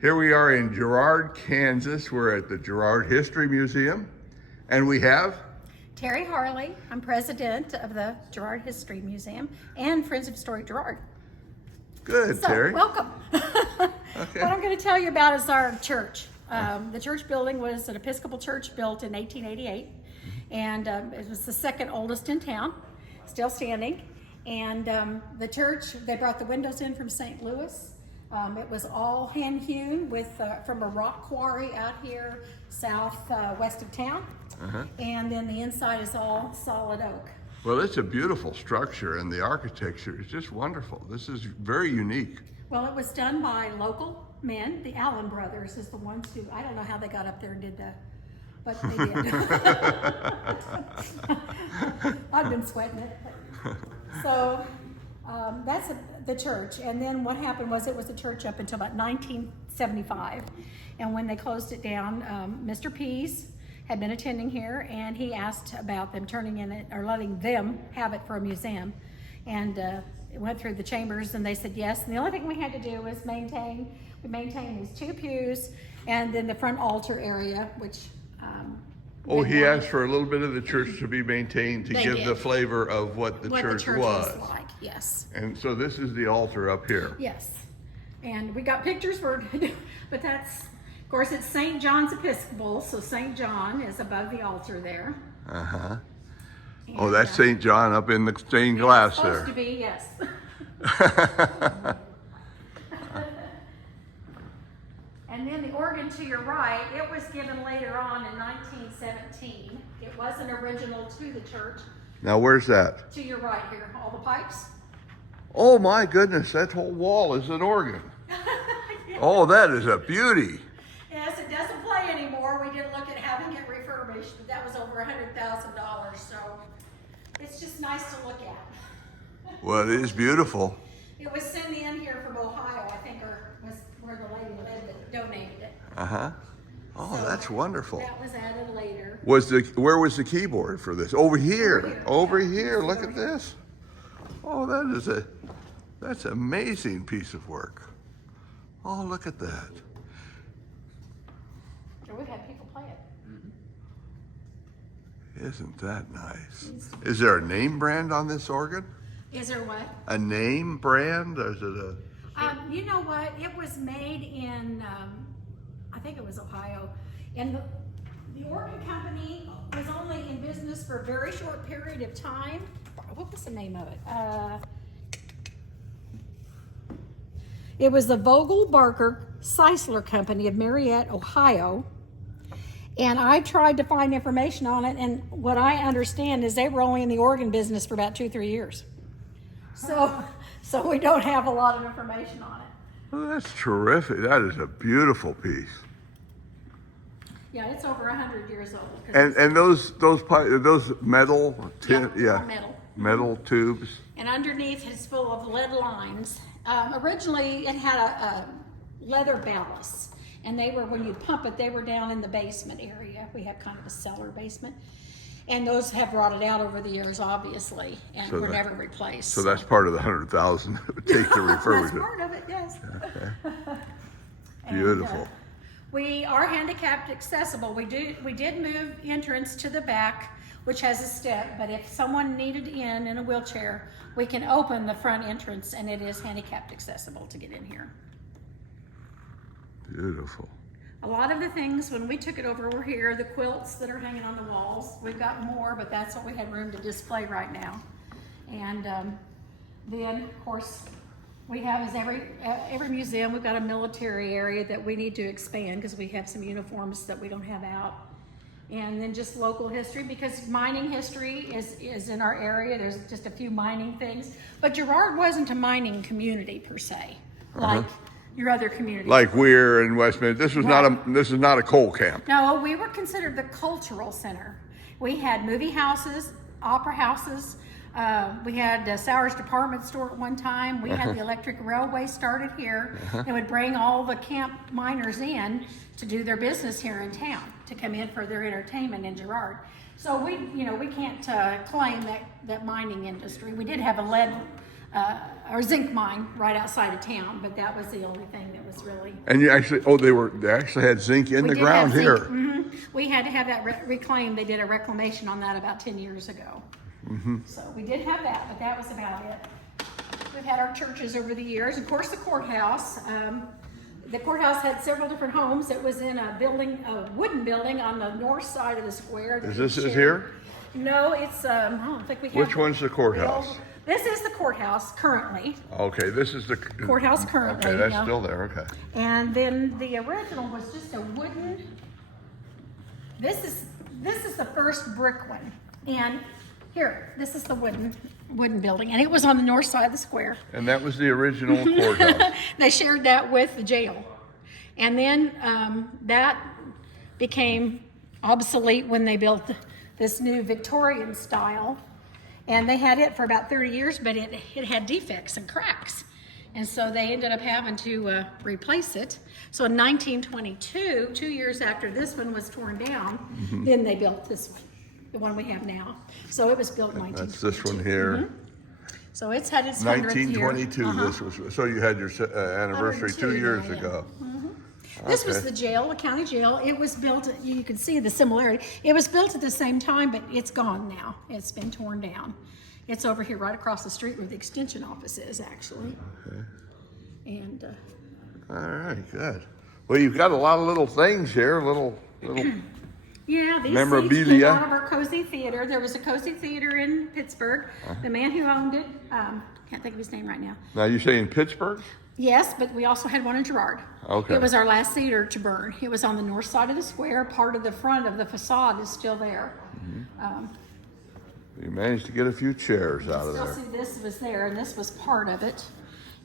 Here we are in Girard, Kansas. We're at the Girard History Museum, and we have Terri Harley. I'm president of the Girard History Museum and Friends of Historic Girard. Good, So, Terri. welcome. Okay. What I'm going to tell you about is our church. The church building was an Episcopal church built in 1888, and it was the second oldest in town, still standing. And the church, they brought the windows in from St. Louis. It was all hand hewn from a rock quarry out here southwest of town. And then the inside is all solid oak. Well, it's a beautiful structure, and the architecture is just wonderful. This is very unique. Well, it was done by local men. The Allen brothers is the ones who, I don't know how they got up there and did that, but they did. I've been sweating it. So that's the church. And then what happened was it was a church up until about 1975. And when they closed it down, Mr. Pease had been attending here, and he asked about them turning in it or letting them have it for a museum. And it went through the chambers, and they said yes. And the only thing we had to do was maintain these two pews and then the front altar area, which He asked for a little bit of the church to be maintained to They give did. the flavor of what the church was. like. Yes. And so this is the altar up here. Yes. And we got pictures but that's, of course, it's St. John's Episcopal, so St. John is above the altar there. Oh, that's St. John up in the stained glass Supposed there. to be, yes. And then the organ to your right, it was given later on in 1917. It wasn't original to the church. Now, where's that? To your right here, all the pipes. Oh my goodness, that whole wall is an organ. Yes. Oh, that is a beauty. Yes, it doesn't play anymore. We did look at having it refurbished, but that was over $100,000. So it's just nice to look at. Well, it is beautiful. It was sent in here from Ohio, I think, or was where the lady lived that donated it. Oh, So that's wonderful. That was added later. Where was the keyboard for this? Over here. Over Yeah. here. Look Over at here. this. Oh, that's an amazing piece of work. Oh, look at that. So we've had people play it. Isn't that nice? Is there a name brand on this organ? Is there what? A name brand? Or is it a... You know what? It was made in, I think it was Ohio. And the organ company was only in business for a very short period of time. What was the name of it? It was the Vogel Barker Seisler Company of Marietta, Ohio. And I tried to find information on it, and what I understand is they were only in the organ business for about 2-3 years. So we don't have a lot of information on it. Oh, that's terrific. That is a beautiful piece. Yeah, it's over 100 years old. And those metal tin, all metal. metal tubes. And underneath it's full of lead lines. Originally it had a leather ballast, and they were, when you pump it, they were down in the basement area. We have kind of a cellar basement. And those have rotted out over the years, obviously, and were never replaced. So that's part of the 100,000 it would take to refurbish That's it. part of it, yes. Beautiful. And, we are handicapped accessible. We did move entrance to the back, which has a step, but if someone needed in a wheelchair, we can open the front entrance, and it is handicapped accessible to get in here. Beautiful. A lot of the things, when we took it over, were here. The quilts that are hanging on the walls. We've got more, but that's what we had room to display right now. And then, of course, we have, as every museum, we've got a military area that we need to expand because we have some uniforms that we don't have out. And then just local history, because mining history is in our area. There's just a few mining things. But Girard wasn't a mining community per se, like your other communities. Like Weir and Westminster. This is not a coal camp. No, we were considered the cultural center. We had movie houses, opera houses. We had Sauer's department store at one time. We had the electric railway started here. It would bring all the camp miners in to do their business here in town, to come in for their entertainment in Girard. So we can't claim that mining industry. We did have a or zinc mine right outside of town, but that was the only thing that was really. And you actually, they actually had zinc in the did ground have here. zinc. We had to have that reclaimed. They did a reclamation on that about 10 years ago. So we did have that, but that was about it. We've had our churches over the years. Of course, the courthouse. The courthouse had several different homes. It was in a building, a wooden building on the north side of the square. Is this here? No, it's, I don't think we have. Which one's the courthouse? This is the courthouse currently. Okay, this is the Courthouse currently. Okay, that's yeah. still there. Okay. And then the original was just a wooden. This is the first brick one. And here, this is the wooden building, and it was on the north side of the square. And that was the original courthouse. They shared that with the jail, and then that became obsolete when they built this new Victorian style, and they had it for about 30 years, but it had defects and cracks, and so they ended up having to replace it. So in 1922, 2 years after this one was torn down, then they built this, the one we have now. So it was built in 1922. That's this one here. So it's had its 100th year. 1922. This was, so you had your anniversary 2 years yeah. ago. This was the jail, the county jail. It was built, you can see the similarity. It was built at the same time, but it's gone now. It's been torn down. It's over here right across the street where the extension office is, actually. Okay. And All right, good. Well, you've got a lot of little things here, little yeah, these memorabilia. seats came out of our Cozy Theater. There was a Cozy Theater in Pittsburgh. The man who owned it, can't think of his name right now. Now you say in Pittsburgh? Yes, but we also had one in Girard. Okay. It was our last theater to burn. It was on the north side of the square. Part of the front of the facade is still there. You managed to get a few chairs out of Still there. see this was there, and this was part of it.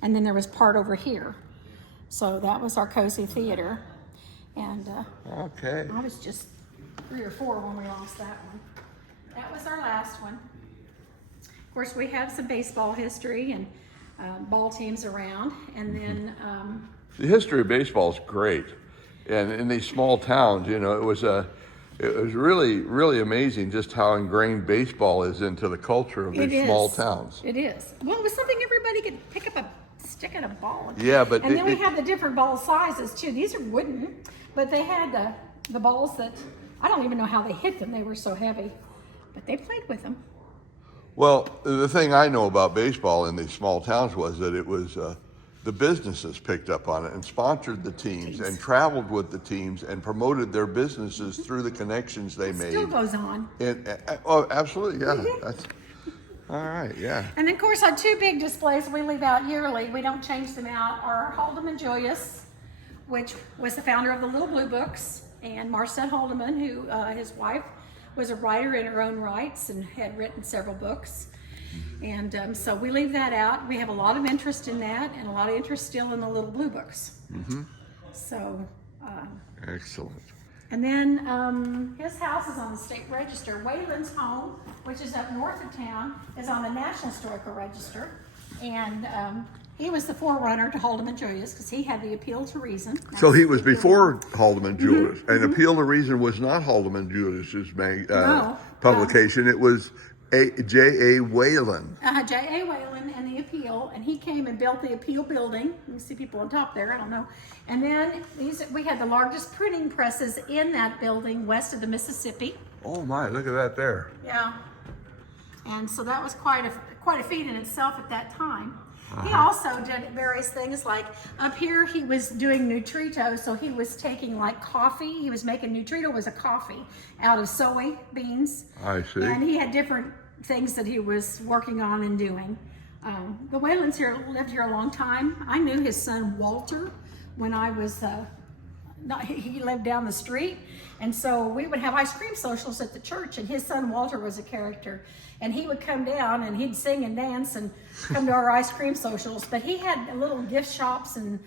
And then there was part over here. So that was our Cozy Theater. And Okay. I was just 3 or 4 when we lost that one. That was our last one. Of course, we have some baseball history and ball teams around. And then The history of baseball is great, and in these small towns, you know, it was really, really amazing just how ingrained baseball is into the culture of these small towns. It is. Well, it was something everybody could pick up a stick at a ball. Yeah, but and then we have the different ball sizes too. These are wooden, but they had the balls that I don't even know how they hit them. They were so heavy, but they played with them. Well, the thing I know about baseball in these small towns was that it was the businesses picked up on it and sponsored the teams and traveled with the teams and promoted their businesses through the connections they made. Still goes on. Oh, absolutely, yeah. That's all right, yeah. And then, of course, our 2 big displays we leave out yearly. We don't change them out. Are Haldeman Joyous, which was the founder of the Little Blue Books, and Marcette Haldeman, who his wife was a writer in her own rights and had written several books. And so we leave that out. We have a lot of interest in that and a lot of interest still in the Little Blue Books. So. Excellent. And then his house is on the state register. Wayland's home, which is up north of town, is on the National Historical Register. And he was the forerunner to Haldeman Julius because he had the Appeal to Reason. So he was before Haldeman Julius, and Appeal to Reason was not Haldeman Julius's publication. It was J.A. Wayland. J.A. Wayland and the Appeal, and he came and built the Appeal building. You see people on top there, I don't know. And then we had the largest printing presses in that building west of the Mississippi. Oh my, look at that there. Yeah. And so that was quite a feat in itself at that time. He also did various things, like up here he was doing nutrito, so he was taking like coffee. He was making nutrito was a coffee out of soy beans. I see. And he had different things that he was working on and doing. The Waylands lived here a long time. I knew his son Walter when I was, he lived down the street. And so we would have ice cream socials at the church, and his son Walter was a character. And he would come down and he'd sing and dance and come to our ice cream socials. But he had little gift shops and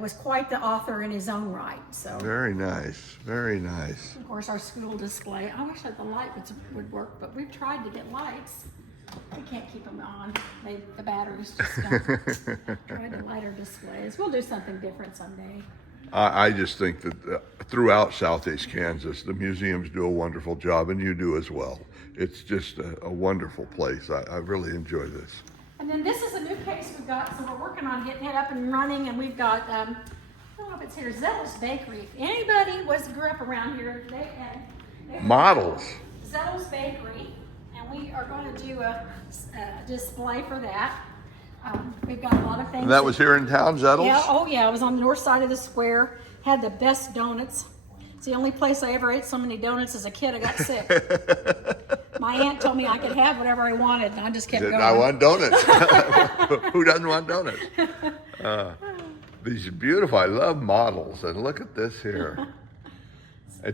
was quite the author in his own right. So very nice, very nice. Of course, our school display. I wish that the light would work, but we've tried to get lights. We can't keep them on. The batteries just don't. Try to light our displays. We'll do something different someday. I just think that throughout Southeast Kansas, the museums do a wonderful job, and you do as well. It's just a wonderful place. I really enjoy this. And then this is a new case we've got, so we're working on getting it up and running, and we've got, I don't know if it's here, Zettles Bakery. If anybody grew up around here, they Models. Zettles Bakery, and we are going to do a display for that. We've got a lot of things. And that was here in town, Zettles? Yeah, oh yeah, it was on the north side of the square. Had the best donuts. It's the only place I ever ate so many donuts as a kid. I got sick. My aunt told me I could have whatever I wanted, and I just kept going. I want donuts. Who doesn't want donuts? These are beautiful. I love models. And look at this here.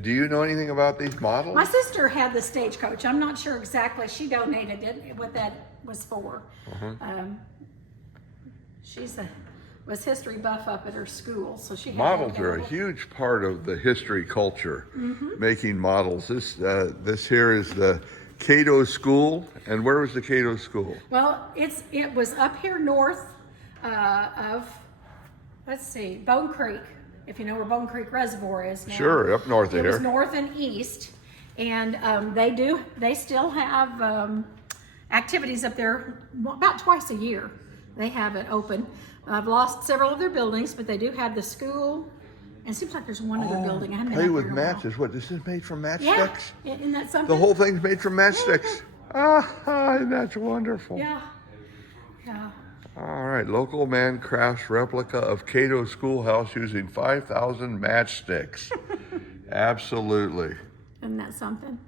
Do you know anything about these models? My sister had the Stagecoach. I'm not sure exactly. She donated it, what that was for. She's was history buff up at her school, so she had models are a huge part of the history culture. Making models. This here is the Cato School. And where was the Cato School? Well, it was up here north of, let's see, Bone Creek. If you know where Bone Creek Reservoir is now. Sure, up north of here. It was north and east, and they still have activities up there about twice a year. They have it open. I've lost several of their buildings, but they do have the school. And it seems like there's one other building. I haven't been Play up with there in a while. matches. What, this is made from Yeah, matchsticks? isn't that something? The whole thing's made from matchsticks. That's wonderful. Yeah, yeah. All right, local man crafts replica of Cato Schoolhouse using 5,000 matchsticks. Absolutely. Isn't that something?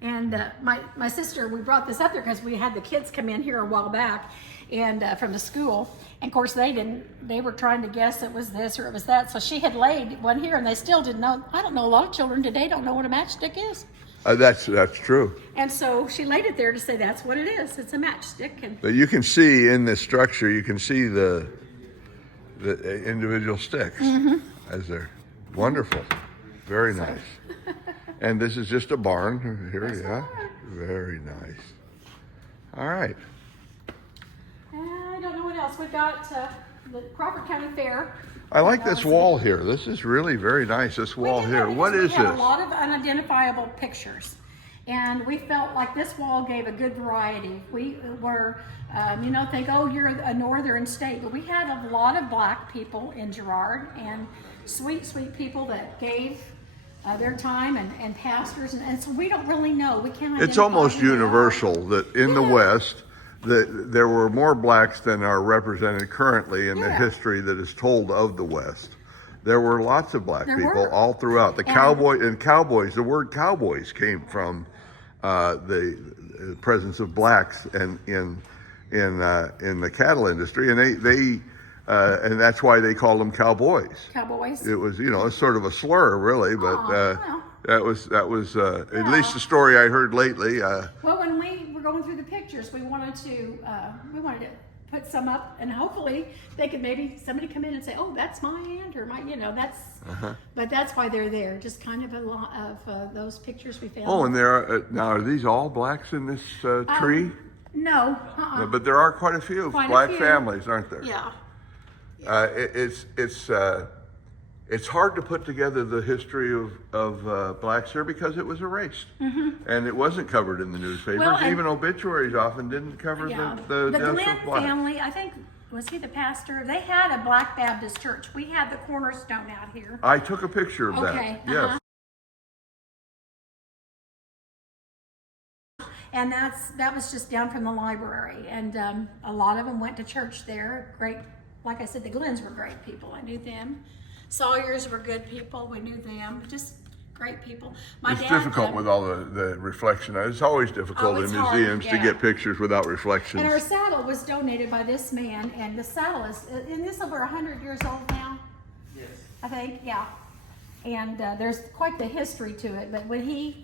And my sister, we brought this up there because we had the kids come in here a while back, and from the school. And of course they were trying to guess it was this or it was that. So she had laid one here, and they still didn't know. I don't know, a lot of children today don't know what a matchstick is. That's true. And so she laid it there to say that's what it is. It's a matchstick. And But you can see in this structure, you can see the individual sticks as they're wonderful. Very nice. And this is just a barn here, yeah. Very nice. All right. I don't know what else. We've got the Crawford County Fair. I like this wall here. This is really very nice, this wall here. What is We have a this? lot of unidentifiable pictures. And we felt like this wall gave a good variety. We were, think, oh, you're a northern state. But we had a lot of black people in Girard, and sweet, sweet people that gave their time, and pastors. And so we don't really know. We can't identify It's almost who they are. universal that in the West, that there were more blacks than are represented currently in the Yeah. history that is told of the West. There were lots of black There people were. all throughout. The cowboys, the word cowboys came from the presence of blacks and in the cattle industry, and and that's why they called them cowboys. Cowboys. It was, it's sort of a slur, really, but well. that was at least the story I heard lately. Well, when we were going through the pictures, we wanted to put some up, and hopefully they could somebody come in and say, "Oh, that's my aunt," or that's. But that's why they're there. Just kind of a lot of those pictures we found. Oh, and there are now. Are these all blacks in this tree? No. No, but there are quite a few Quite a black few. families, aren't there? Yeah. It's hard to put together the history of blacks here because it was erased, and it wasn't covered in the newspapers. Well, and- Even obituaries often didn't cover Yeah. the deaths Glenn of blacks. family, I think, was he the pastor? They had a Black Baptist church. We had the Cornerstone out here. I took a picture of Okay, that. Yes. And that was just down from the library, and a lot of them went to church there. Great, like I said, the Glenns were great people. I knew them. Sawyers were good people. We knew them. Just great people. My It's dad, difficult with all the reflection. It's always difficult Oh, it's in hard, museums to yeah. get pictures without reflections. and our saddle was donated by this man, and the saddle isn't this over 100 years old now? Yes. I think, yeah. And there's quite the history to it. But when he,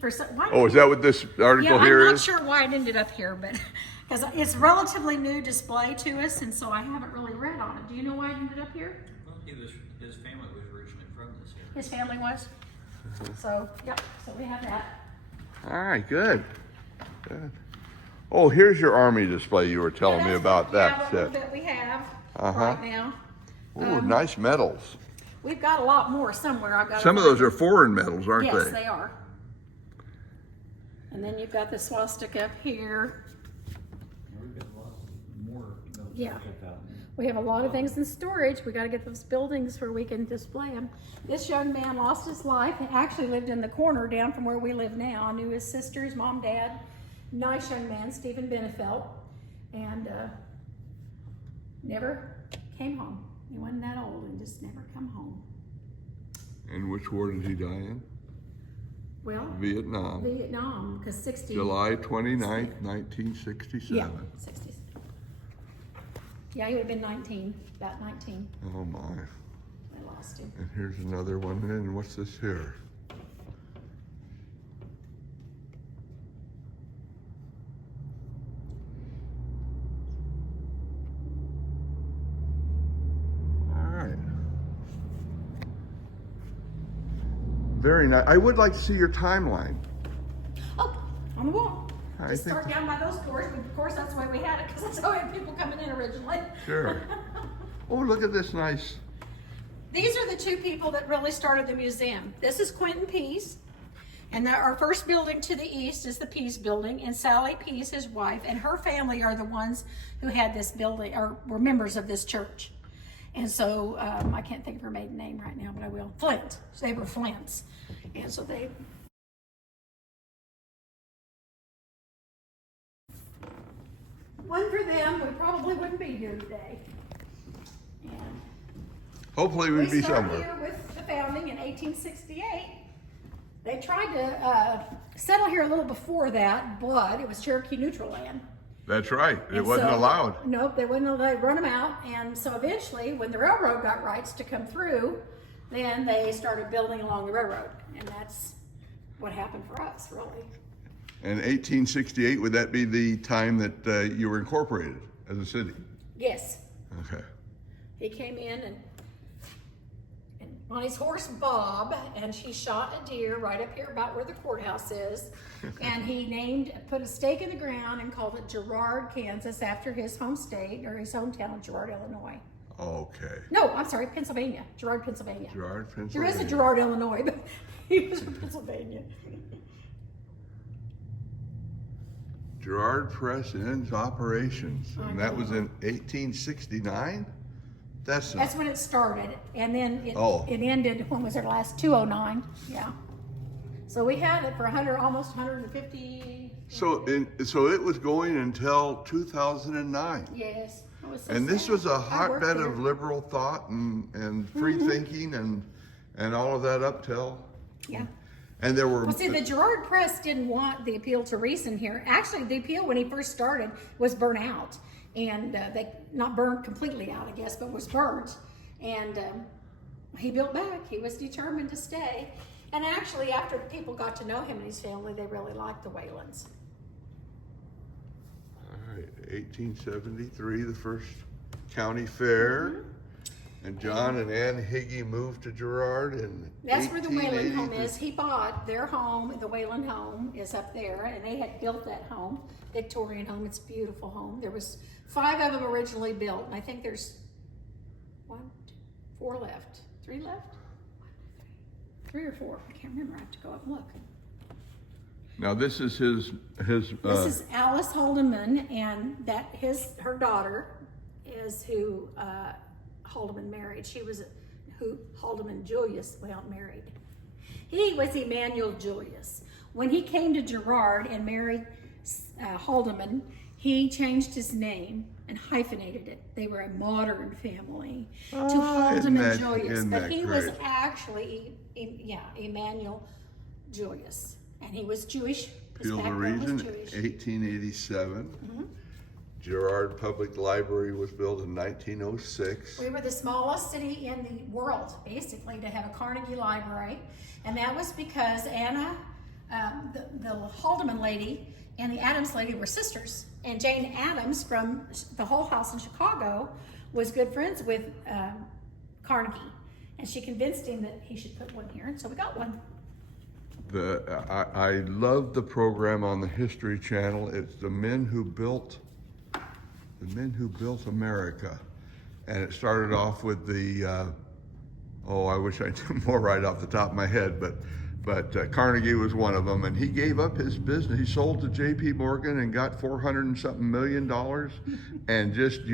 Oh, is that what this article yeah, here I'm not is? sure why it ended up here, but because it's relatively new display to us, and so I haven't really read on it. Do you know why it ended up here? Well, his family was originally from this area. His family was. So, yep. So we have that. All right, good. Good. Oh, here's your army display you were telling me about that a little set. bit we have Uh-huh. right now. Oh, nice medals. We've got a lot more somewhere. I've got. Some of those are foreign medals, aren't Yes, they? they are. And then you've got the swastika up here. We've got a lot Yeah. Kept out. We have a lot of things in storage. We got to get those buildings where we can display them. This young man lost his life. He actually lived in the corner down from where we live now. I knew his sisters, mom, dad. Nice young man, Stephen Benefelt, and never came home. He wasn't that old and just never come home. And which war did he die in? Well, Vietnam. because 60. July 29th, 1967. Yeah, 60s. Yeah, he would have been 19, about 19. Oh my. I lost him. And here's another one. And what's this here? All right. Very nice. I would like to see your timeline. Oh, on the wall. I Just think start down by those doors, but of course that's the way we had it, because that's how we had people coming in originally. Sure. Oh, look at this nice. These are the two people that really started the museum. This is Quentin Pease, and our first building to the east is the Pease building, and Sally Pease, his wife, and her family are the ones who had this building, or were members of this church. And so, I can't think of her maiden name right now, but I will. Flint. So they were Flints. And so they... One for them, we probably wouldn't be here today. And Hopefully we'd be we started somewhere. here with the founding in 1868. They tried to settle here a little before that, but it was Cherokee neutral land. That's right. It And wasn't so- allowed. Nope, they wouldn't allow, they'd run them out. And so eventually, when the railroad got rights to come through, then they started building along the railroad. And that's what happened for us, really. And 1868, would that be the time that you were incorporated as a city? Yes, Okay. he came in and on his horse Bob, and he shot a deer right up here about where the courthouse is. And he put a stake in the ground and called it Girard, Kansas, after his home state, or his hometown of Girard, Illinois. Okay. No, I'm sorry, Pennsylvania. Girard, Pennsylvania. Girard, There Pennsylvania. is a Girard, Illinois, but he was from Pennsylvania. Girard Press ends operations, and that was in 1869? That's That's when it started, and then Oh. it ended, when was it last? 209, yeah. So we had it for almost 150. so it was going until 2009. Yes. It was so And this sad. was a I worked hotbed there. of liberal thought and free thinking and all of that up till. Yeah. And there were Well, see, the Girard Press didn't want the appeal to reason here. Actually, the appeal when he first started was burnt out, and they not burned completely out, I guess, but was burnt. And he built back. He was determined to stay. And actually, after people got to know him and his family, they really liked the Whalens. all right, 1873, the first county fair. And John and Ann Higgy moved to Girard in That's where the Whalen home 1883. is. He bought their home. The Whalen home is up there, and they had built that home, Victorian home. It's a beautiful home. There was 5 of them originally built, and I think there's 4 left. 3 left? 3 or 4. I can't remember. I have to go up and look. Now this is his This is Alice Haldeman, and her daughter is who Haldeman married. She was who Haldeman Julius married. He was Emmanuel Julius. When he came to Girard and married Haldeman, he changed his name and hyphenated it. They were a modern family to Haldeman Julius, isn't but that he was great? actually Emmanuel Julius, and he was Jewish. His Field of background was Reason, Jewish. 1887. Girard Public Library was built in 1906. We were the smallest city in the world, basically, to have a Carnegie Library. And that was because Anna, the Haldeman lady, and the Adams lady were sisters. And Jane Addams from the Hull House in Chicago was good friends with Carnegie. And she convinced him that he should put one here, and so we got one. I love the program on the History Channel. It's the men who built America, and it started off with the I wish I knew more right off the top of my head, but but Carnegie was one of them, and he gave up his business. He sold to J.P. Morgan and got $400 and something million, and just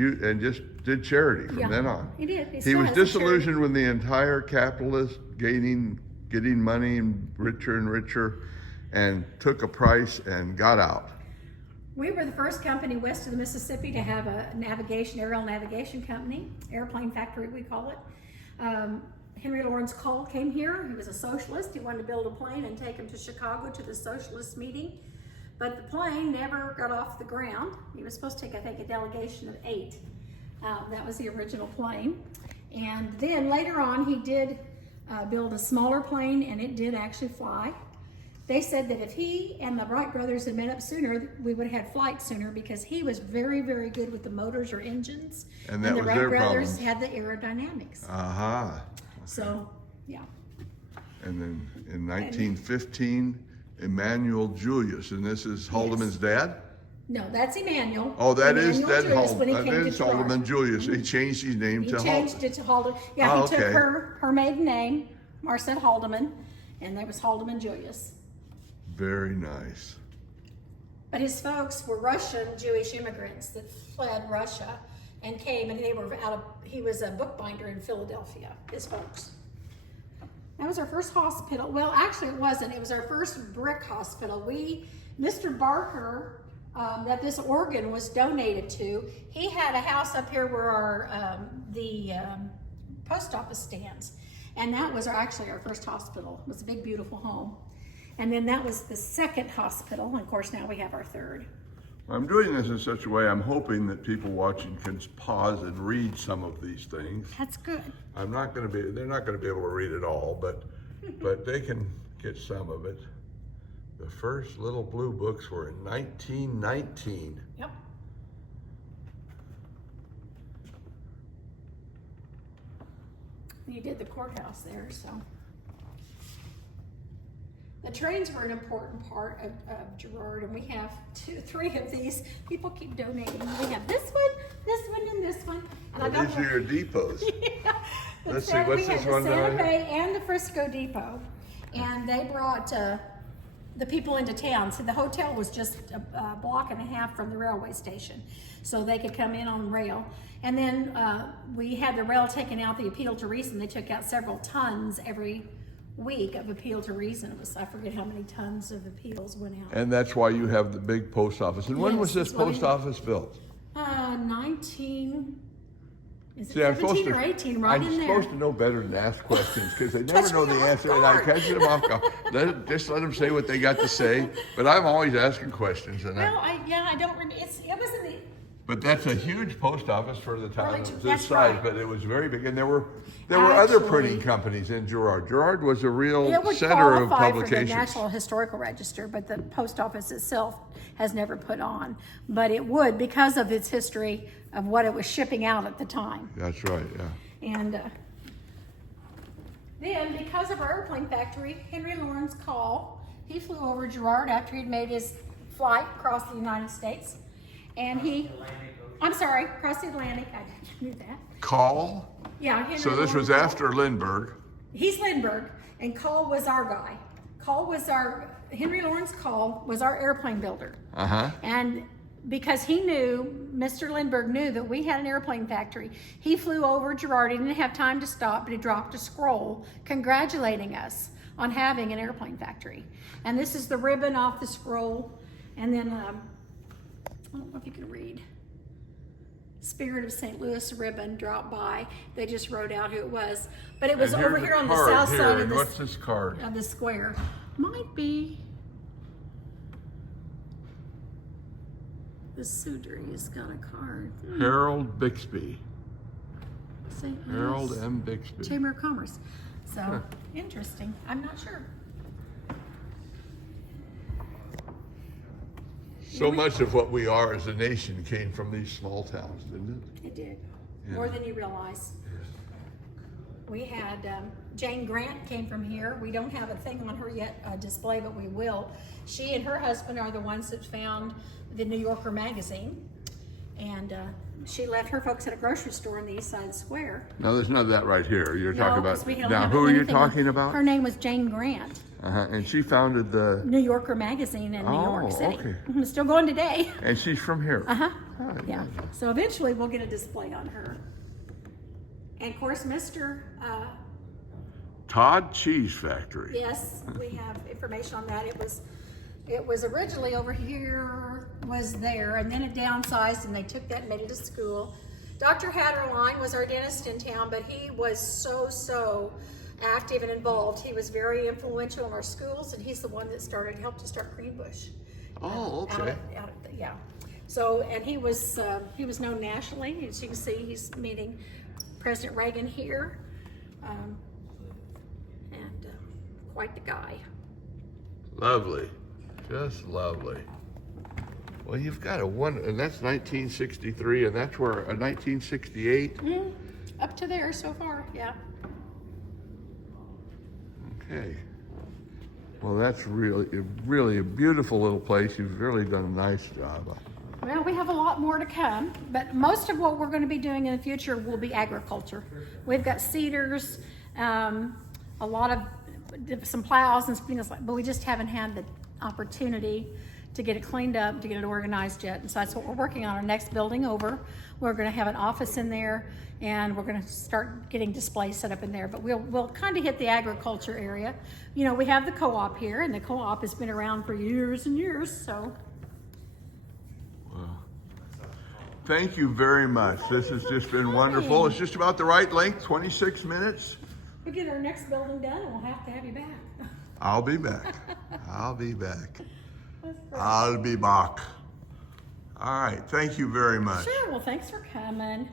did charity from then on. He did. He still was has a disillusioned with the entire capitalist getting money and richer, and took a price and got out. We were the first company west of the Mississippi to have a aerial navigation company, airplane factory we call it. Henry Lawrence Cole came here. He was a socialist. He wanted to build a plane and take him to Chicago to the socialist meeting. But the plane never got off the ground. He was supposed to take, I think, a delegation of 8. That was the original plane. And then later on, he did build a smaller plane, and it did actually fly. They said that if he and the Wright brothers had met up sooner, we would have had flight sooner, because he was very, very good with the motors or engines. And that the was Wright their brothers problem. had the aerodynamics. Aha. So, yeah. And then in 1915, Emmanuel Julius, and this is Haldeman's dad? No, that's Emmanuel. Oh, that is Emmanuel Julius, when he That came to is Girard. Haldeman Julius. He changed his name He to changed it to Haldeman. Yeah, Oh, he took okay. her maiden name, Marcette Haldeman, and that was Haldeman Julius. Very nice. But his folks were Russian Jewish immigrants that fled Russia and came, and he was a bookbinder in Philadelphia, his folks. That was our first hospital. Well, actually it wasn't. It was our first brick hospital. Mr. Barker, that this organ was donated to, he had a house up here where the post office stands. And that was actually our first hospital. It was a big, beautiful home. And then that was the second hospital. And of course, now we have our third. I'm doing this in such a way, I'm hoping that people watching can pause and read some of these things. That's good. they're not going to be able to read it all, but they can get some of it. The first little blue books were in 1919. Yep. You did the courthouse there, so. The trains were an important part of Girard, and we have 3 of these. People keep donating. We have this one, and this one. And I got These are your depots. yeah. Let's see, what's this one We had the down Santa here? Fe and the Frisco Depot, and they brought the people into town. So the hotel was just a block and a half from the railway station, so they could come in on rail. And then we had the rail taken out, the appeal to reason. They took out several tons every week of appeal to reason. It was, I forget how many tons of appeals went out. And that's why you have the big post office. And when Yes, was this that's why post office built? 19, is it See, I'm 17 or 18, right in there. I'm supposed to know better than ask questions, because they never Catch know me the off answer, and I guard. catch them off guard. Just let them say what they got to say. But I'm always asking questions, and Well, I don't remember. It was in the. but that's a huge post office for the town Early of two- this that's size. right. But it was very big, and there were other Actually, printing companies in Girard. Girard was a real It would center of qualify for the publications. National Historical Register, but the post office itself has never put on. But it would, because of its history of what it was shipping out at the time. That's right. Yeah. And then, because of our airplane factory, Henry Lawrence Cole, he flew over Girard after he'd made his flight across the United States. And across the Atlantic. I knew that. Call. Yeah. Henry So this was Lawrence after Lindbergh. He's Lindbergh, and Cole was our guy. Henry Lawrence Cole was our airplane builder. Uh-huh. And because Mr. Lindbergh knew that we had an airplane factory, he flew over Girard. He didn't have time to stop, but he dropped a scroll congratulating us on having an airplane factory. And this is the ribbon off the scroll. And then, I don't know if you can read. Spirit of St. Louis ribbon dropped by. They just wrote out who it was. But it was And over here's here a on the card south here, side and what's this card? of the square. Might be the Sudri's got a card. Harold Bixby. St. Harold Louis M. Bixby. Chamber of Commerce. So interesting. I'm not sure. So much of what we are as a nation came from these small towns, didn't it? It did. Yeah. More than you realize. We had Jane Grant came from here. We don't have a thing on her yet, a display, but we will. She and her husband are the ones that found the New Yorker magazine. And she left her folks at a grocery store in the East Side Square. No, there's none of that right here. You're No, talking 'cause about, we don't now have who are you anything on- talking about? Her name was Jane Grant. And she founded the, New Yorker magazine in New Oh, York City. okay. Still going today. and she's from here. Uh-huh. Oh, Yeah. So eventually we'll get a display on her. And of course, Mr. Todd Cheese Factory. Yes, we have information on that. It was originally over here, was there, and then it downsized and they took that and made it a school. Dr. Hatterline was our dentist in town, but he was so active and involved. He was very influential in our schools, and he's the one that helped to start Greenbush. Oh, okay. Yeah. So, and he was known nationally. As you can see, he's meeting President Reagan here, and quite the guy. Lovely, just lovely. Well, you've got a one, and that's 1963, and that's where, 1968? Up to there so far, yeah. Okay. Well, that's really a beautiful little place. You've really done a nice job. Well, we have a lot more to come, but most of what we're going to be doing in the future will be agriculture. We've got cedars, a lot of some plows and things like, but we just haven't had the opportunity to get it cleaned up, to get it organized yet. And so that's what we're working on. Our next building over, we're going to have an office in there, and we're going to start getting displays set up in there. But we'll kind of hit the agriculture area. You know, we have the co-op here, and the co-op has been around for years and years. So, Well, thank you very much. This has just been wonderful. It's just about the right length, 26 minutes. we get our next building done, and we'll have to have you back. I'll be back. I'll be back. That's great. I'll be back. All right. Thank you very much. Sure. Well, thanks for coming.